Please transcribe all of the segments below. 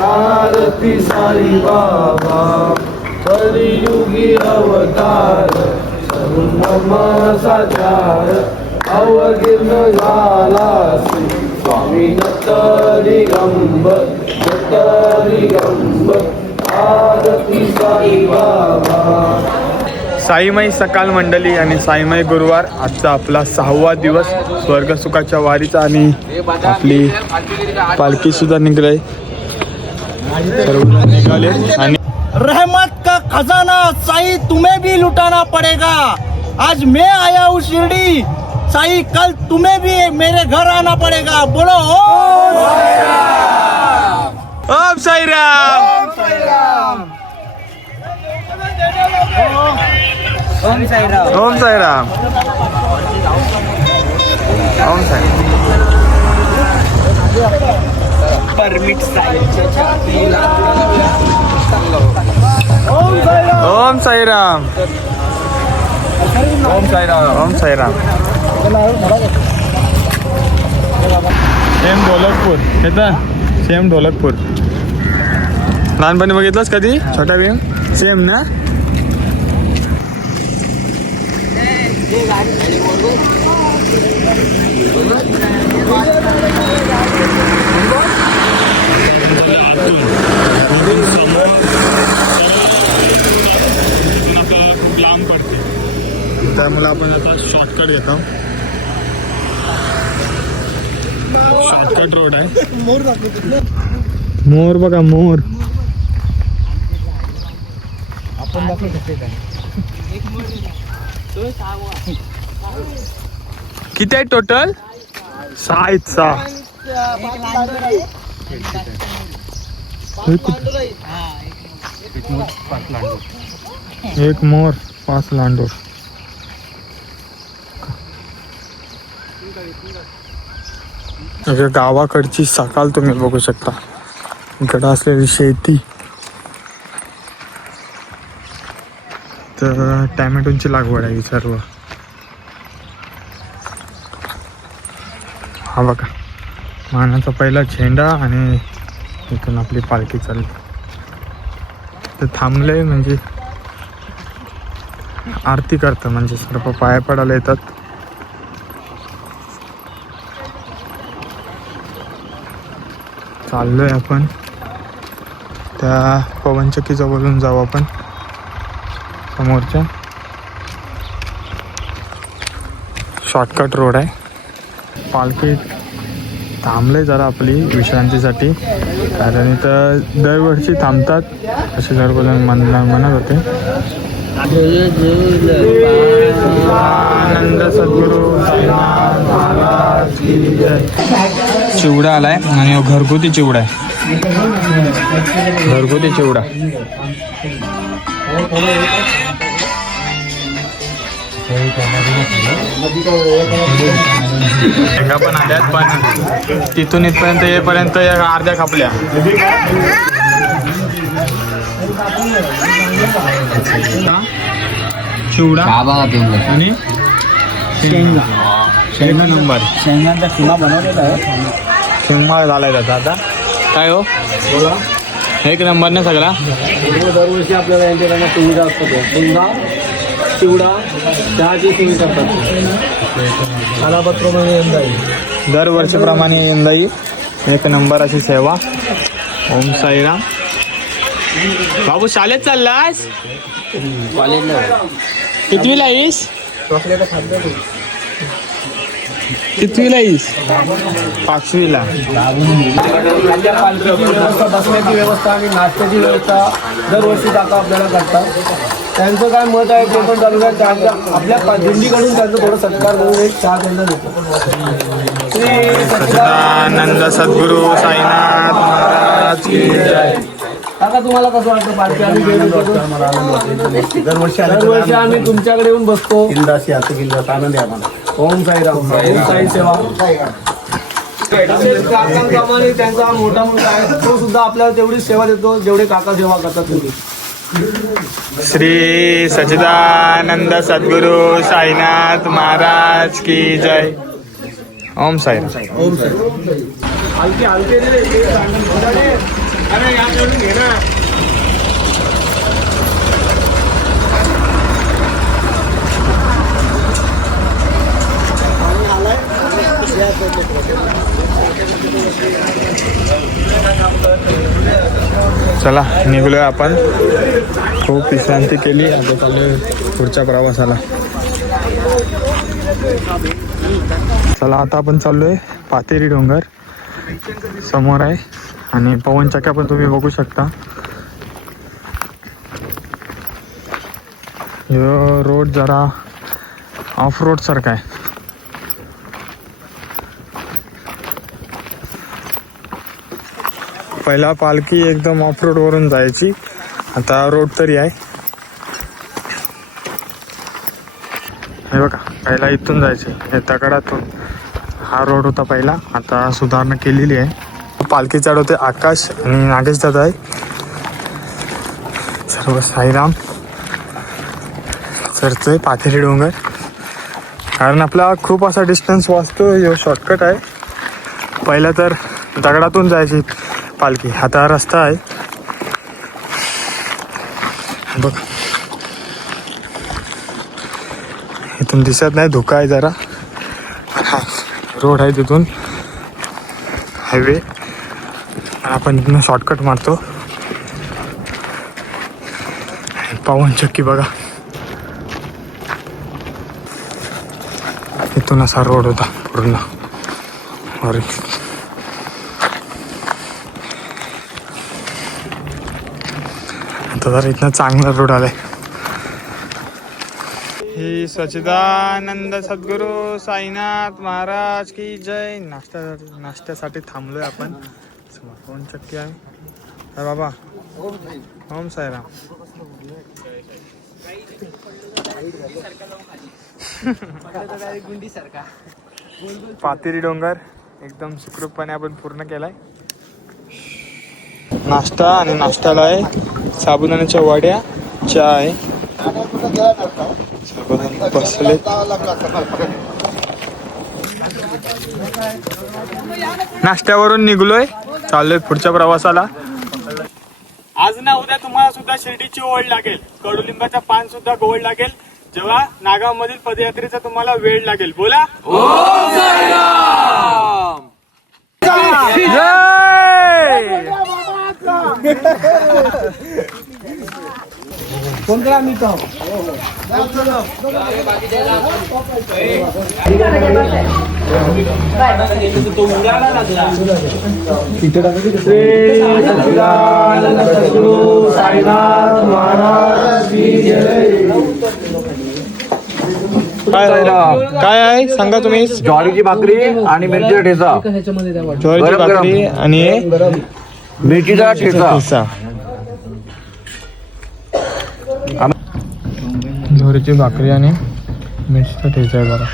आरती सारी बाबा कलियुगी अवतार सर्वम साचार अवगिर्ण झाला स्वामी नतरी गंब नतरी गंब आरती साई बाबा. साईमाई सकाळ मंडळी आणि साईमाई गुरुवार आजचा आपला सहावा दिवस स्वर्गसुखाच्या वारीचा आणि आपली पालखी सुद्धा आहे. आणि रहमत का खजाना साई तुम्हें भी लुटाना पड़ेगा। आज मैं आया हूँ शिरडी। साई कल तुम्हें भी मेरे घर आना पड़ेगा। बोलो ओम ओम साईराम! ओम साईराम! ओम साईराम! ओम साई ओम साईराम. ओम साईराम. ओम साईराम. सेम ढोलकपूर. येतं सेम ढोलकपूर. लहानपणी बघितलंस कधी? छोटा भीम? सेम ना खूप लांब पडते त्यामुळे आपण आता घेतो शॉर्टकट रोड आहे. मोर बघा मोर. किती आहे टोटल सहा आहेत सहा एक मोर पाच लांडोर म्हणजे गावाकडची सकाळ तुम्ही बघू शकता. इकडं असलेली शेती. तर टॅमॅटोची लागवड आहे सर्व. हा बघा. मानाचा पहिला झेंडा आणि इथून आपली पालखी चालली. तर थांबले म्हणजे आरती करतं म्हणजे सर्व पाया पडायला येतात. चाललोय आपण. त्या पवनचक्कीजवळून जाऊ आपण. समोरच्या. शॉर्टकट रोड आहे. पालखी थांबले जरा आपली विश्रांतीसाठी. कारण इथं दरवर्षी थांबतात असे सर्वजण म्हण म्हणत होते. आनंद सद्गुरू चिवडा आलाय आणि घरगुती चिवडा आहे. घरगुती चिवडा. शेंगा पण आल्यात पण तिथून इथपर्यंत येईपर्यंत या अर्ध्या खापल्या. चिवडा आणि शेंगा. शेंगा नंबर. शेंगांचा किमा बनवलेला आहे. शेंगमाळ झालाय त्याचा आता. काय हो? एक नंबर ना सगळा. दरवर्षी आपल्याला यांच्याकडनं सुविधा असतात पुन्हा चिवडा चहाची सुविधा करतात. कालापत्रप्रमाणे यंदा येईल दरवर्षीप्रमाणे एक नंबर अशी सेवा. ओम साईराम. बाबू शाळेत चाललास? कितवीला येईस कितवीला येईस पाचवीला. बसण्याची व्यवस्था आणि नाश्त्याची व्यवस्था दरवर्षी काका आपल्याला करतात त्यांचं काय मत आहे ते पण चालू आहे. त्यांच्या आपल्या पा- दिंडीकडून त्यांचं थोडं सत्कार म्हणून एक चहा त्यांना देतो. श्री सच्चिदानंद सद्गुरू साईनाथ महाराज की जय. काका तुम्हाला कसं वाटतं? पालखी आम्ही दरवर्षी दरवर्षी आम्ही तुमच्याकडे येऊन बसतो. इंदासी आता किल्ल्यात आनंद आहे आम्हाला. ओम साईराम. ओम साई सेवा. तसेच काकांप्रमाणे त्यांचा हा मोठा मुलगा आहे तो सुद्धा आपल्याला तेवढीच सेवा देतो जेवढे काका सेवा करतात तेवढी श्री सच्चिदानंद सद्गुरू साईनाथ महाराज की जय. ओम साईराम. ओम साई हलके हलके रे, ते सांगा. चला निघलोय आपण. खूप विश्रांती केली आता चालू पुढच्या प्रवासाला. चला आता आपण चाललोय पातेरी डोंगर. समोर आहे. आणि पवनचक्या पण तुम्ही बघू शकता. रोड जरा ऑफ रोड सारखा आहे. पहिला पालखी एकदम ऑफ रोड वरून जायची. आता रोड तरी आहे. हे बघा पहिला इथून जायचे. हे दगडातून हा रोड होता पहिला. आता सुधारणा केलेली आहे. पालखी चढवते आकाश आणि नागेश दादा आहे. सर्व साईराम. चढतोय पाथेरी डोंगर. कारण आपला खूप असा डिस्टन्स वाचतो ह्यो शॉर्टकट आहे. पहिला तर दगडातून जायची. पालखी. आता रस्ता आहे. बघ. इथून दिसत नाही धोका आहे जरा. हा रोड आहे तिथून. हायवे. आपण इथून शॉर्टकट मारतो. पावन चक्की बघा. इथून असा रोड होता पूर्ण. अरे आता जरा इथनं चांगला रोड आलाय. ही सचिदानंद सद्गुरू साईनाथ महाराज की जय. नाश्ता नाश्त्यासाठी थांबलोय आपण. कोण चक्की आहे. काय बाबा. ओम साईराम. पातेरी डोंगर. एकदम सुखरूपपणे आपण पूर्ण केलाय. नाश्ता आणि नाश्त्याला आहे. साबुदाण्याच्या वड्या चहा आहे. बसले. नाश्त्यावरून निघलोय. चाललोय पुढच्या प्रवासाला. आज ना उद्या तुम्हाला सुद्धा शिर्डीची ओढ लागेल. कडुलिंबाचा पान सुद्धा गोड लागेल. जेव्हा नागावमधील पदयात्रेचा तुम्हाला वेळ लागेल. बोला. जय कोणत्या मी तो इथे टाकायची का? श्री सच्चिदानंद सद्गुरू साईनाथ महाराज की जय काय काय आहे सांगा तुम्ही ज्वारीची भाकरी आणि मिरचीचा ठेचा ज्वारीची. भाकरी आणि मिरचीचा ठेचा. ठेचा. ज्वारीची भाकरी आणि मिरचीचा ठेचा आहे बघा.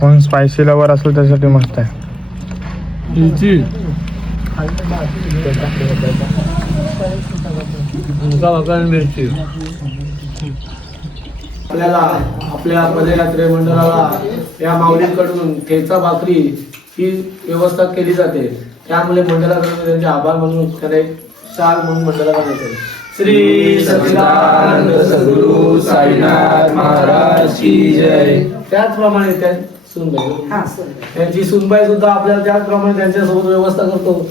कोण स्पायसी लवर असेल त्यासाठी मस्त आहे. मिरची. आपल्याला आपल्या पदयात्रे मंडळाला या माऊलींकडून ठेचा भाकरी ही व्यवस्था केली जाते. त्यामुळे मंडळाकडून त्यांचे आभार म्हणून त्याने शाल म्हणून मंडळाला देते श्री सच्चिदानंद सद्गुरु साईनाथ महाराज की जय. त्याचप्रमाणे त्या सुनबाई. त्यांची सुनबाई सुद्धा आपल्याला त्याचप्रमाणे त्यांच्यासोबत व्यवस्था करतो.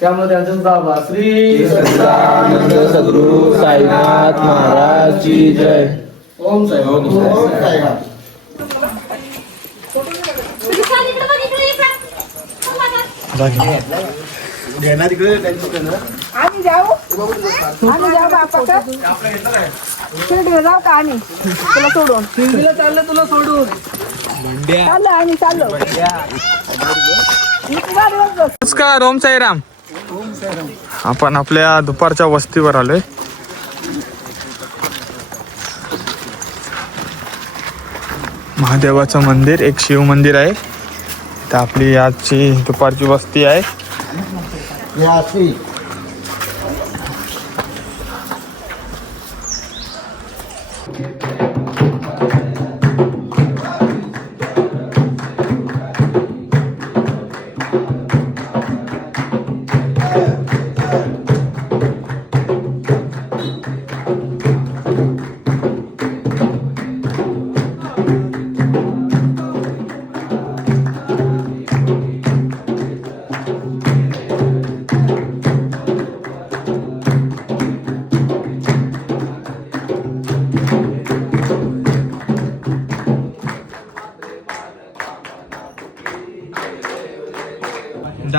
त्यामुळे त्यांचा सुद्धा आभार. श्री सच्चिदानंद सद्गुरु साईनाथ महाराज की जय. ओम साई ओम साई आम्ही जाऊ. आम्ही जाऊ बापाचं. शिर्डीला जाऊ का आम्ही तुला सोडून. शिर्डीला चाललं तुला सोडून. चाललो आम्ही चाललो. मी तुला दिवस बस नमस्कार ओम साईराम. आपण आपल्या दुपारच्या वस्तीवर आलोय. महादेवाचं मंदिर एक शिव मंदिर आहे. तर आपली आजची दुपारची वस्ती आहे.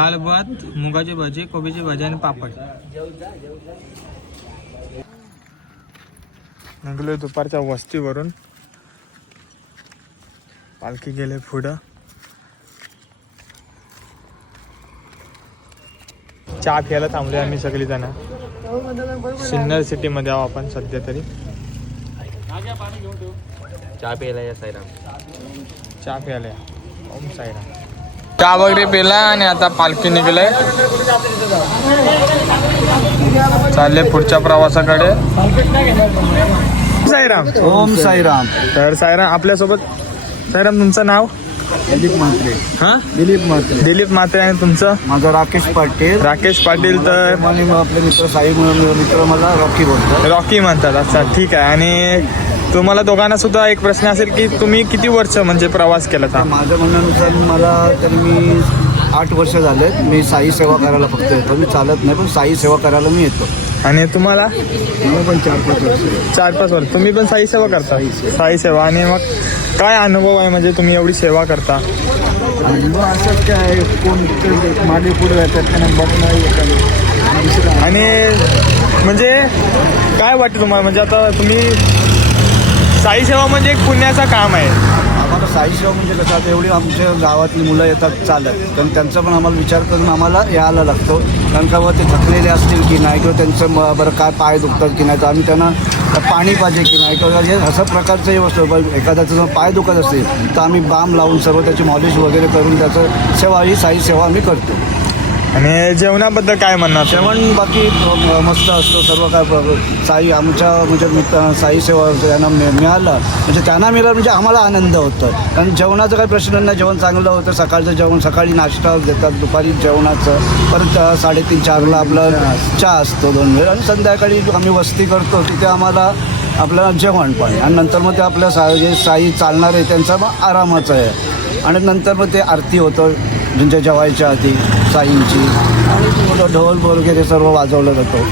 डाळ भात मुगाची भाजी कोबीची भाजी आणि पापड. निघलोय दुपारच्या वस्तीवरून. पालखी गेले पुढं. चहा प्यायला थांबलोय आम्ही सगळी जण सिन्नर सिटी मध्ये आहो आपण सध्या तरी. चहा प्यायला या सायराम चहा प्यायला या. ओम सायराम चहा वगैरे पेला आणि आता पालखी निघलंय चालले पुढच्या प्रवासाकडे. साईराम. ओम साईराम. तर साईराम आपल्यासोबत साईराम तुमचं नाव? दिलीप म्हात्रे. हा? दिलीप म्हात्रे. दिलीप मात्रे आणि तुमचं? माझा राकेश पाटील. राकेश पाटील तर आपले मित्र साई मित्र मला रॉकी बोलतो रॉकी म्हणतात. अच्छा ठीक आहे. आणि तुम्हाला दोघांना सुद्धा एक प्रश्न असेल की तुम्ही किती वर्ष म्हणजे प्रवास केला तर माझ्या म्हणण्यानुसार मला तर मी आठ वर्ष झालेत. मी साई सेवा करायला फक्त येतो. मी चालत नाही पण साई सेवा करायला मी येतो. आणि तुम्हाला? मला पण चार पाच वर्ष. चार पाच वर्ष. तुम्ही पण साई सेवा करता? साई सेवा. आणि मग काय अनुभव आहे म्हणजे तुम्ही एवढी सेवा करता? मग असंच काय कोण मागे पुढे राहतात त्यांना बघणं आणि म्हणजे काय वाटतं तुम्हाला? म्हणजे आता तुम्ही साई सेवा म्हणजे एक पुण्याचं काम आहे. आम्हाला साई सेवा म्हणजे कसं आता एवढी आमच्या गावातली मुलं येतात चालत. कारण त्यांचा पण आम्हाला विचार करून आम्हाला यायला लागतो. कारण का बुवा ते थकलेले असतील की नाही किंवा त्यांचं म- बरं काय पाय दुखतात की नाही तर आम्ही त्यांना पाणी पाहिजे की नाही किंवा हे असं प्रकारचं हे वस्तू पण एखाद्याचं जर पाय दुखत असेल तर आम्ही बाम लावून सर्व त्याची मॉलिश वगैरे करून त्याचं सेवा ही साई सेवा आम्ही करतो. आणि जेवणाबद्दल काय म्हणणार? जेवण बाकी मस्त असतं. सर्व काय साई आमच्या म्हणजे मित्र साई सेवा त्यांना मि- मिळालं म्हणजे त्यांना मिळालं म्हणजे आम्हाला आनंद होतो. कारण जेवणाचा काही प्रश्न नाही जेवण चांगलं होतं. सकाळचं जेवण सकाळी नाश्ता देतात दुपारी जेवणाचं. परत साडेतीन चारला आपलं चहा असतो दोन वेळ. आणि संध्याकाळी आम्ही वस्ती करतो तिथे आम्हाला आपलं जेवण पण. आणि नंतर मग ते आपल्या सा जे साई चालणार आहे त्यांचा मग आरामाचं आहे. आणि नंतर मग ते आरती होतं म्हणजे जेवायच्या आधी. साईंची आणि ढोल वगैरे सर्व वाजवलं जातो.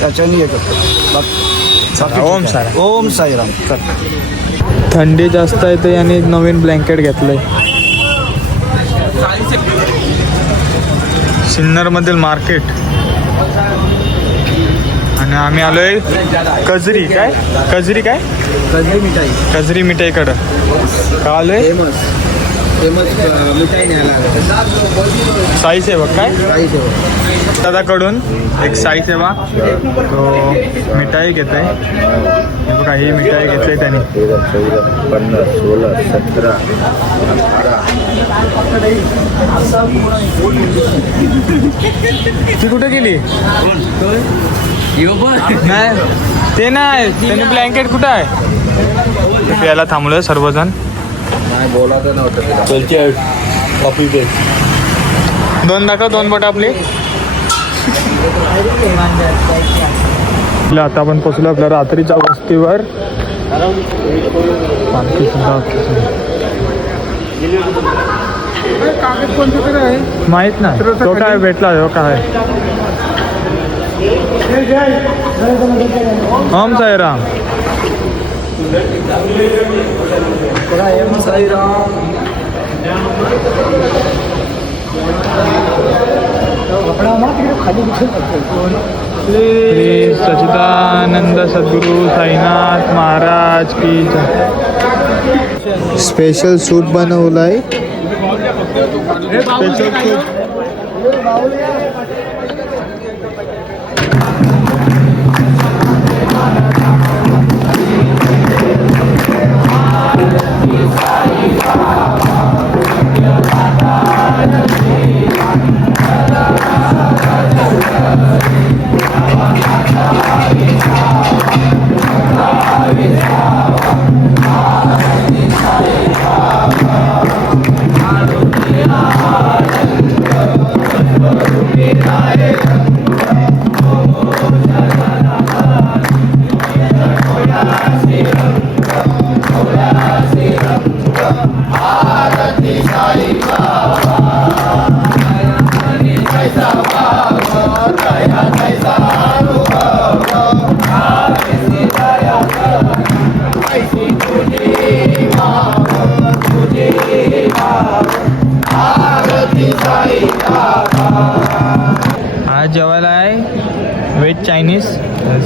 त्याच्याने येत होतं ओम साईराम. ओम साईराम. थंडी जास्त आहे तर याने नवीन ब्लँकेट घेतलंय. सिन्नर मधील मार्केट. आणि आम्ही आलोय कजरी काय? कजरी काय? कजरी मिठाई. कजरी मिठाईकडं. का आलोय? फेमस फेमस मिठाई न्यायला साई सेवक काय? दादाकडून एक साई सेवा. तो मिठाई घेत आहे बघा ही मिठाई घेतली त्याने. तेरा चौदा पन्नास सोळा सतरा अठरा ती कुठे गेली? नाही. ते नाही. त्याने ब्लँकेट कुठं आहे? प्यायला थांबलोय सर्वजण. नाही बोलायचं नव्हतं कॉपी पेस्ट दोन दाखव दोन बोट आपली. आता आपण पोचलो आपल्या रात्रीच्या वस्तीवर. सुद्धा माहीत नाही. तो काय भेटला हो काय? साईराम श्री सचिदानंद सद्गुरू साईनाथ महाराज की स्पेशल सूप बनवलाय. Special soup Hallelujah.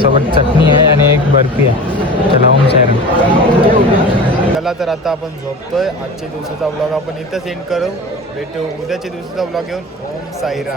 सोबत चटणी आहे आणि एक बर्फी आहे. चला ओम सायरन चला तर आता आपण झोपतोय. आजच्या दिवसाचा ब्लॉग आपण इथंच एंड करू. भेटू उद्याच्या दिवसाचा ब्लॉग घेऊन. ओम साईरा